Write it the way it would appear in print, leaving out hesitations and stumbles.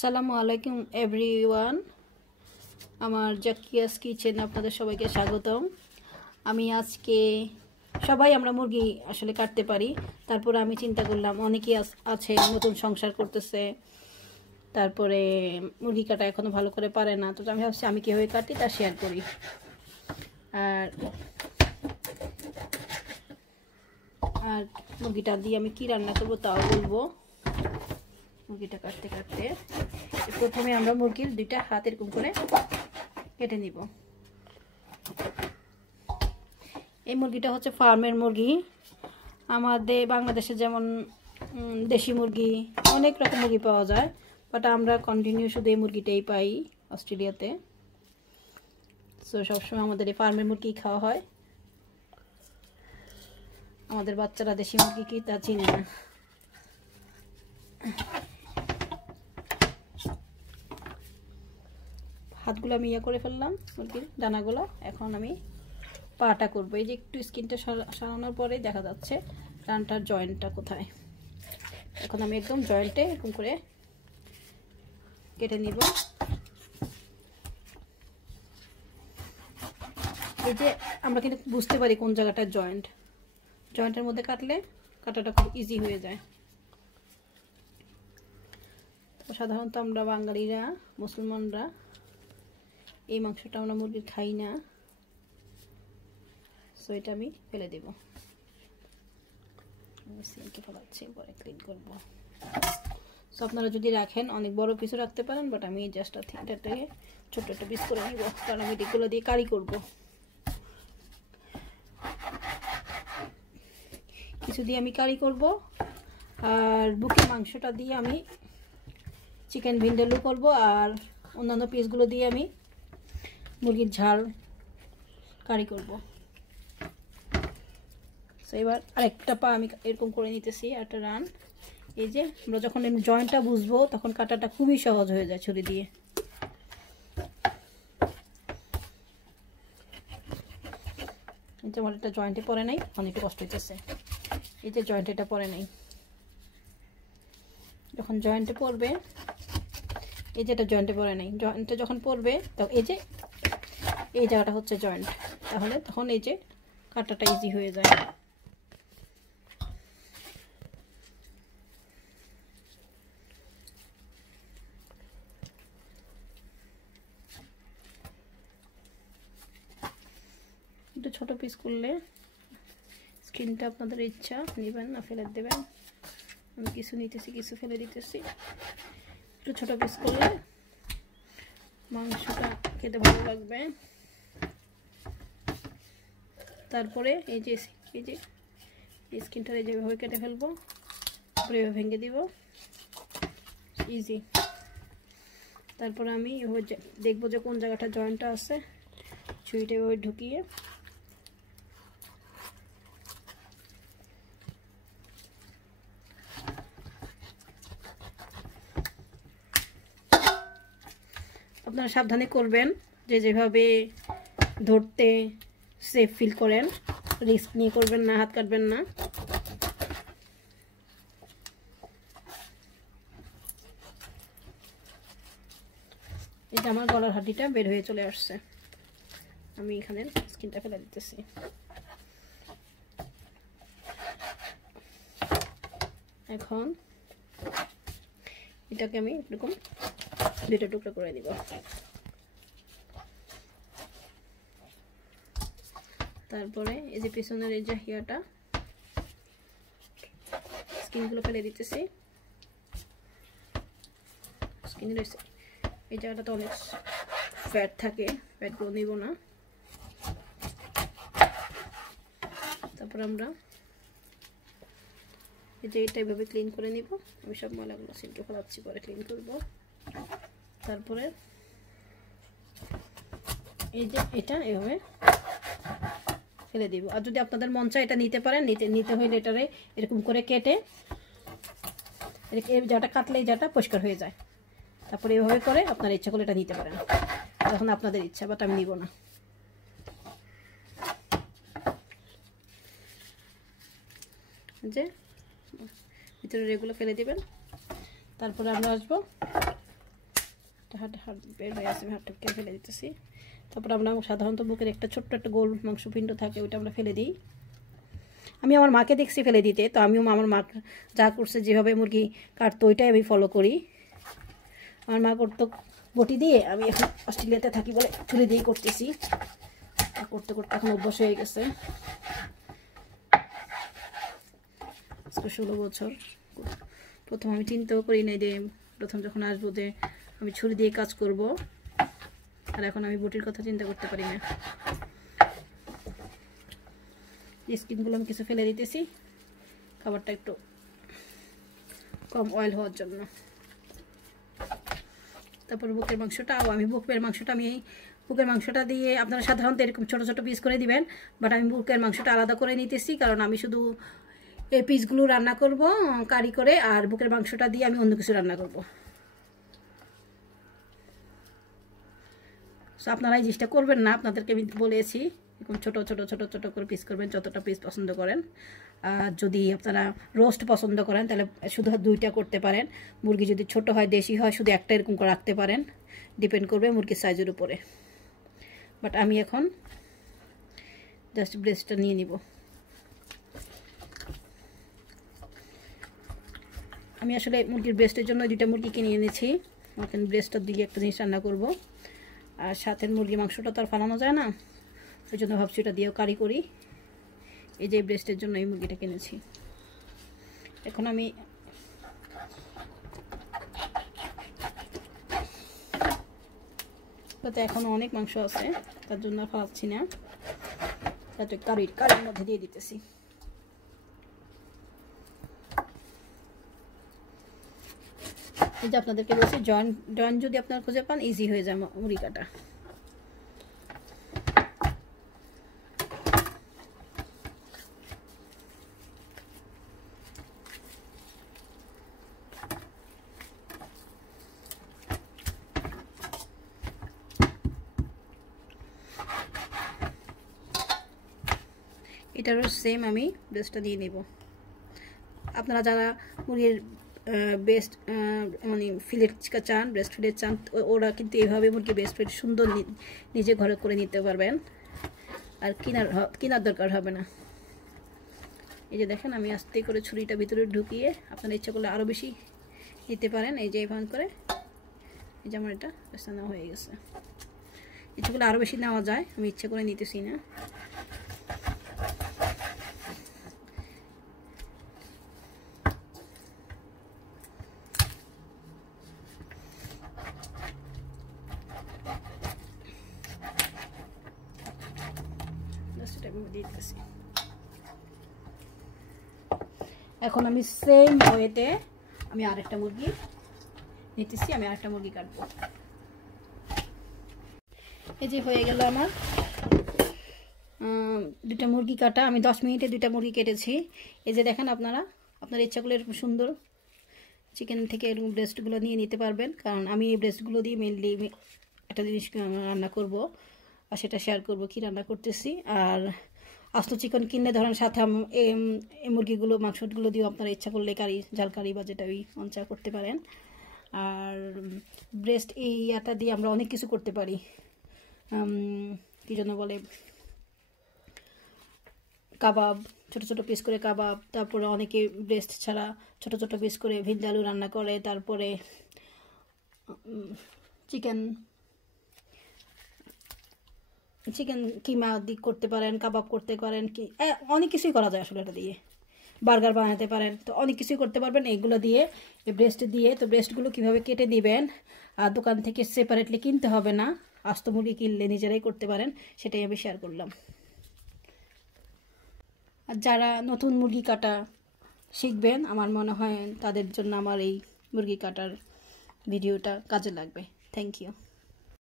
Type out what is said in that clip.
আসসালামু আলাইকুম এভরিওয়ান। আমার জাকিয়াস কিচেনে আপনাদের সবাইকে স্বাগতম। আমি আজকে সবাই আমরা মুরগি আসলে কাটতে পারি, তারপরে আমি চিন্তা করলাম অনেকেই আছে নতুন সংসার করতেছে, তারপরে মুরগি কাটা এখনও ভালো করে পারে না, তো আমি ভাবছি আমি কীভাবে কাটি তা শেয়ার করি। আর মুরগিটা দিয়ে আমি কি রান্না করবো তাও বলবো। মুরগিটা কাটতে কাটতে প্রথমে আমরা মুরগির দুইটা হাত এরকম করে কেটে নিব। এই মুরগিটা হচ্ছে ফার্মের মুরগি। আমাদের বাংলাদেশে যেমন দেশি মুরগি অনেক রকম মুরগি পাওয়া যায়, বাট আমরা কন্টিনিউ শুধু এই মুরগিটাই পাই অস্ট্রেলিয়াতে। সো সবসময় আমাদের এই ফার্মের মুরগি খাওয়া হয়। আমাদের বাচ্চারা দেশি মুরগি কি তা চিনে না। হাতগুলো আমি ইয়া করে ফেললাম মুরগির ডানাগুলো। এখন আমি পাটা করবো। এই যে একটু স্কিনটা সরানোর পরে দেখা যাচ্ছে ডানটার জয়েন্টটা কোথায়। এখন আমি একদম জয়েন্টে এরকম করে কেটে নিব। এই যে আমরা কিন্তু বুঝতে পারি কোন জায়গাটা জয়েন্টের মধ্যে কাটলে কাটাটা খুব ইজি হয়ে যায়। তো সাধারণত আমরা বাঙালিরা, মুসলমানরা এই মাংসটা আমরা মুরগির খাই না, সো এটা আমি ফেলে দেব। আমি সিঙ্কে ফেলাচ্ছি, পরে ক্লিন করব। সো আপনারা যদি রাখেন অনেক বড় পিসও রাখতে পারেন, বাট আমি জাস্ট এটাকে ছোট ছোট পিস করে নিব, কারণ আমি এগুলো দিয়ে কারি করব। কিছু দিয়ে আমি কারি করব, আর বুকের মাংসটা দিয়ে আমি চিকেন ভিন্ডালু করব, আর অন্যান্য পিসগুলো দিয়ে আমি মুরগির ঝাল কারি করব। তো এবার আরেকটা পা আমি এরকম করে নিতেছি, একটা রান। এই যে আমরা যখন জয়েন্টটা বুঝবো তখন কাটাটা খুবই সহজ হয়ে যায় ছুরি দিয়ে। এই যে আমার একটা জয়েন্টে পড়ে নাই, অনেকটা কষ্ট হইতেছে। এই যে জয়েন্ট এটা পড়ে নাই, যখন জয়েন্টে পড়বে, এই যে এটা জয়েন্টে পড়ে নাই, জয়েন্টে যখন পড়বে তখন এই যে এই জায়গাটা হচ্ছে জয়েন্ট, তাহলে তখন এই যে কাটাটা ইজি হয়ে যায়। একটু ছোট পিস করলে স্কিনটা আপনাদের ইচ্ছা, নেবেন না ফেলে দেবেন। আমি কিছু নিতেছি, কিছু ফেলে দিতেছি। একটু ছোট পিস করলে মাংসটা খেতে ভালো লাগবে। তারপরে এই যে এই স্কিনটা যেভাবে কেটে ফেলবো, তারপরে এভাবে ভেঙে দিব, ইজি। তারপরে আমি এভাবে দেখবো যে কোন জায়গাটা জয়েন্টটা আছে, ছুরিটা এভাবে ঢুকিয়ে আপনারা সাবধানে করবেন, যেভাবে ধরতে সেফ ফিল করেন, রিস্ক নিয়ে করবেন না, হাত কাটবেন না। এই যে আমার গলার হাড্ডিটা বের হয়ে চলে আসছে, আমি এখানে স্কিনটা ফেলে দিতেছি। এখন এটাকে আমি এরকম দুইটা টুকরো করে দিব। তারপরে এই যে পিছনের এই যে হিয়াটা, স্কিনগুলো ফেলে দিতেছি। স্কিনের এই জায়গাটা তো অনেক ফ্যাট থাকে, ফ্যাটগুলো নিব না। তারপর আমরা এই যে এটা এইভাবে ক্লিন করে নিব। আমি সব ময়লাগুলো সিঙ্কে ফেলাচ্ছি, পরে ক্লিন করব। তারপরে এই যে এটা এভাবে ফেলে দিব। আর যদি আপনাদের মন চায় এটা নিতে পারেন, নিতে হইলে এটারে এরকম করে কেটে এই জায়গাটা কাটলে এই জায়গাটা পরিষ্কার হয়ে যায়। তারপরে এভাবে করে আপনার ইচ্ছা করলে এটা নিতে পারেন, তখন আপনাদের ইচ্ছা, বাট আমি নিব না। যে ভিতরে এগুলো ফেলে দিবেন। তারপরে আমরা আসবো হাট বের হয়ে আসে, আমি হাটটাকে ফেলে দিতেছি। তারপর আমরা সাধারণত বুকের একটা ছোট্ট একটা গোল মাংসপিণ্ড থাকে, ওইটা আমরা ফেলে দিই। আমি আমার মাকে দেখছি ফেলে দিতে, তো আমিও আমার মা যা করছে যেভাবে মুরগি কাটতো ওইটাই আমি ফলো করি। আমার মা করতো বটি দিয়ে, আমি এখন অস্ট্রেলিয়াতে থাকি বলে ছুরি দিয়ে করতেছি। করতে করতে এখন অভ্যাস হয়ে গেছে। আজকে 16 বছর। প্রথম আমি চিন্তাও করি নাই যে প্রথম যখন আসবো যে আমি ছুরি দিয়ে কাজ করব, আর এখন আমি বটির কথা চিন্তা করতে পারি না। স্কিনগুলো আমি কিছু ফেলে দিতেছি, খাবারটা একটু কম অয়েল হওয়ার জন্য। তারপর বুকের মাংসটা আমি বুকের মাংসটা দিয়ে আপনারা সাধারণত এরকম ছোটো ছোটো পিস করে দিবেন, বাট আমি বুকের মাংসটা আলাদা করে নিতেছি, কারণ আমি শুধু এই পিসগুলো রান্না করব কারি করে, আর বুকের মাংসটা দিয়ে আমি অন্য কিছু রান্না করব। সো আপনারা এই জিনিসটা করবেন না, আপনাদেরকে আমি বলেছি এরকম ছোটো ছোটো ছোটো ছোটো করে পিস করবেন, যতটা পিস পছন্দ করেন। আর যদি আপনারা রোস্ট পছন্দ করেন তাহলে শুধু 2টা করতে পারেন। মুরগি যদি ছোট হয়, দেশি হয়, শুধু একটা এরকম করে রাখতে পারেন, ডিপেন্ড করবে মুরগির সাইজের উপরে। বাট আমি এখন জাস্ট ব্রেস্টটা নিয়ে নিব। আমি আসলে মুরগির ব্রেস্টের জন্য 2টা মুরগি কিনে এনেছি। এখন ব্রেস্টটা দিয়ে একটা জিনিস রান্না করব, আর সাথে মুরগি মাংসটা তো আর ফালানো যায় না, ওই জন্য ভাবছি এটা দিয়েও কারি করি। এই যে ব্রেস্টের জন্য এই মুরগিটা কিনেছি। এখন আমি তাতে এখনো অনেক মাংস আছে, তার জন্য ফালাচ্ছি না, তাতে কারির মধ্যে দিয়ে দিতেছি। এই যে আপনাদেরকে বলছি জয়েন্ট যদি আপনারা খুঁজে পান ইজি হয়ে যায় মুরগি কাটা। এটারও সেম আমি ব্রেস্টটা দিয়ে নেব। আপনারা যারা মুরগির বেস্ট মানে ফিলেট চান, ব্রেস্ট ফিলেট চান, ওরা কিন্তু এইভাবে মুরগি ব্রেস্ট ফিলেট সুন্দর নিজে ঘরে করে নিতে পারবেন, আর কেনার দরকার হবে না। এই যে দেখেন আমি আস্তে করে ছুরিটা ভিতরে ঢুকিয়ে, আপনারা ইচ্ছা করলে আরও বেশি নিতে পারেন। এই যে এইভাবে করে, এই যে আমার এটা বেস্তা নেওয়া হয়ে গেছে। ইচ্ছা করলে আরও বেশি নেওয়া যায়, আমি ইচ্ছা করে নিতেছি না। এখন আমি সেম ওয়েতে আমি আরেকটা মুরগি নিতেছি, আমি আরেকটা মুরগি কাটবো। এই যে হয়ে গেল আমার 2টা মুরগি কাটা। আমি 10 মিনিটে 2টা মুরগি কেটেছি। এই যে দেখেন আপনার ইচ্ছা করলে এরকম সুন্দর চিকেন থেকে এরকম ব্রেস্টগুলো নিয়ে নিতে পারবেন, কারণ আমি এই ব্রেস্টগুলো দিয়ে মেনলি একটা জিনিস রান্না করব, আর সেটা শেয়ার করব কি রান্না করতেছি। আর আস্ত চিকেন কিনলে ধরেন সাথে এই মুরগিগুলো মাংসগুলো দিয়েও আপনারা ইচ্ছা করলে ঝাল কারি বা যেটা ওই মঞ্চা করতে পারেন। আর ব্রেস্ট এই ইয়াটা দিয়ে আমরা অনেক কিছু করতে পারি, কি জন্য বলে কাবাব, ছোট ছোট পিস করে কাবাব। তারপরে অনেকে ব্রেস্ট ছাড়া ছোট ছোট পিস করে ভিন্ডালু রান্না করে। তারপরে চিকেন কিমা করতে পারেন, কাবাব করতে পারেন, অনেক কিছুই করা যায় আসলে এটা দিয়ে। বার্গার বানাতে পারেন, তো অনেক কিছুই করতে পারবেন এইগুলো দিয়ে, এই ব্রেস্ট দিয়ে। তো ব্রেস্টগুলো কীভাবে কেটে দিবেন, আর দোকান থেকে সেপারেটলি কিনতে হবে না, আস্ত মুরগি কিনলে নিজেরাই করতে পারেন, সেটাই আমি শেয়ার করলাম। আর যারা নতুন মুরগি কাটা শিখবেন, আমার মনে হয় তাদের জন্য আমার এই মুরগি কাটার ভিডিওটা কাজে লাগবে। Thank you.